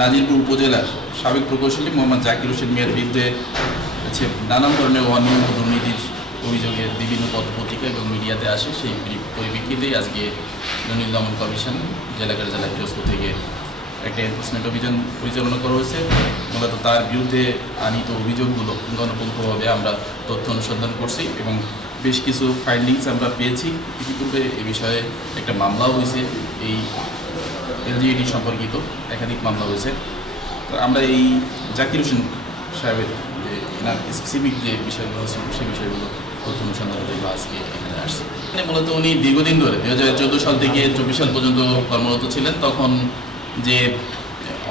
নাজিরপুর উপজেলার সাবেক প্রকৌশলী মোহাম্মদ জাকির হোসেন মিয়ার বিরুদ্ধে নানান ধরনের অনিয়ম ও দুর্নীতির অভিযোগে বিভিন্ন পত্রপত্রিকা এবং মিডিয়াতে আসে। সেই পরিপ্রেক্ষিতেই আজকে দুর্নীতি দমন কমিশন জেলা কার্যালয় পিরোজপুর থেকে একটা এনফোর্সমেন্ট অভিযান পরিচালনা করা হয়েছে। মূলত তার বিরুদ্ধে আনিত অভিযোগগুলো গণপূর্বকভাবে আমরা তথ্য অনুসন্ধান করছি এবং বেশ কিছু ফাইন্ডিংস আমরা পেয়েছি। ইতিপূর্বে এ বিষয়ে একটা মামলাও হয়েছে, এই এলজিইডি সম্পর্কিত একাধিক মামলা হয়েছে। তো আমরা এই জাকির হোসেন সাহেবের যে এনার স্পেসিফিক যে বিষয়গুলো ছিল সেই বিষয়গুলো তথ্য অনুসন্ধানের জন্য আজকে এখানে আসছে। মূলত উনি দীর্ঘদিন ধরে 2014 সাল থেকে 24 সাল পর্যন্ত কর্মরত ছিলেন। তখন যে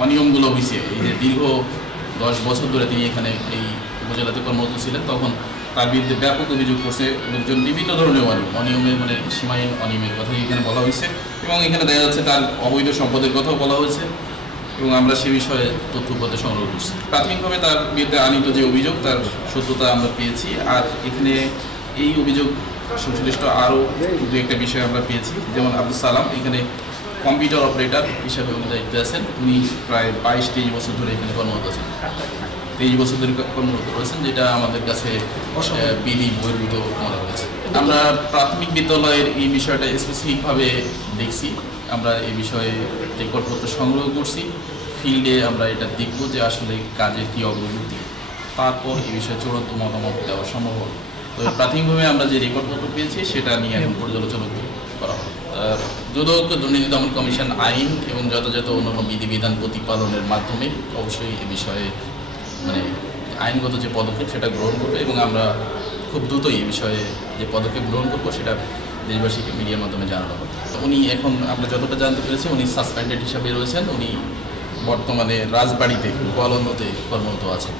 অনিয়মগুলো হয়েছে, এই যে দীর্ঘ 10 বছর ধরে তিনি এখানে এই উপজেলাতে কর্মরত ছিলেন, তখন তার বিরুদ্ধে ব্যাপক অভিযোগ করছে লোকজন। বিভিন্ন ধরনের অনিয়মের সীমাহীন অনিয়মের কথাই এখানে বলা হয়েছে এবং এখানে দেখা যাচ্ছে তার অবৈধ সম্পদের কথাও বলা হয়েছে এবং আমরা সে বিষয়ে তথ্যপত্র সংগ্রহ করছি। প্রাথমিকভাবে তার বিরুদ্ধে আনিত যে অভিযোগ তার সত্যতা আমরা পেয়েছি। আর এখানে এই অভিযোগ সংশ্লিষ্ট আরও দু একটা বিষয় আমরা পেয়েছি, যেমন আব্দুল সালাম এখানে কম্পিউটার অপারেটর হিসাবে উনি দায়িত্বে আছেন। উনি প্রায় 22-23 বছর ধরে এখানে কর্মরত আছেন, 23 বছর ধরে কর্মরত রয়েছেন, যেটা আমাদের কাছে বিধি বহির্ভূত মনে হয়েছে। আমরা প্রাথমিক বিদ্যালয়ের এই বিষয়টা স্পেসিফিকভাবে দেখছি। আমরা এই বিষয়ে রেকর্ডপত্র সংগ্রহ করছি। ফিল্ডে আমরা এটা দেখব যে আসলে কাজের কী অগ্রগতি, তারপর এই বিষয়ে চূড়ান্ত মতামত দেওয়া সম্ভব হবে। তো প্রাথমিকভাবে আমরা যে রেকর্ডপত্র পেয়েছি সেটা নিয়ে এখন পর্যালোচনা করা হবে। দুদক দুর্নীতি দমন কমিশন আইন এবং যথাযথ অন্যান্য বিধিবিধান প্রতিপালনের মাধ্যমে অবশ্যই এ বিষয়ে আইনগত যে পদক্ষেপ সেটা গ্রহণ করবে এবং আমরা খুব দ্রুতই এই বিষয়ে যে পদক্ষেপ গ্রহণ করবো সেটা দেশবাসীকে মিডিয়ার মাধ্যমে জানানো হবে। উনি এখন আমরা যতটা জানতে পেরেছি উনি সাসপেন্ডেড হিসাবে রয়েছেন। উনি বর্তমানে রাজবাড়িতে গোয়ালন্দতে কর্মরত আছেন।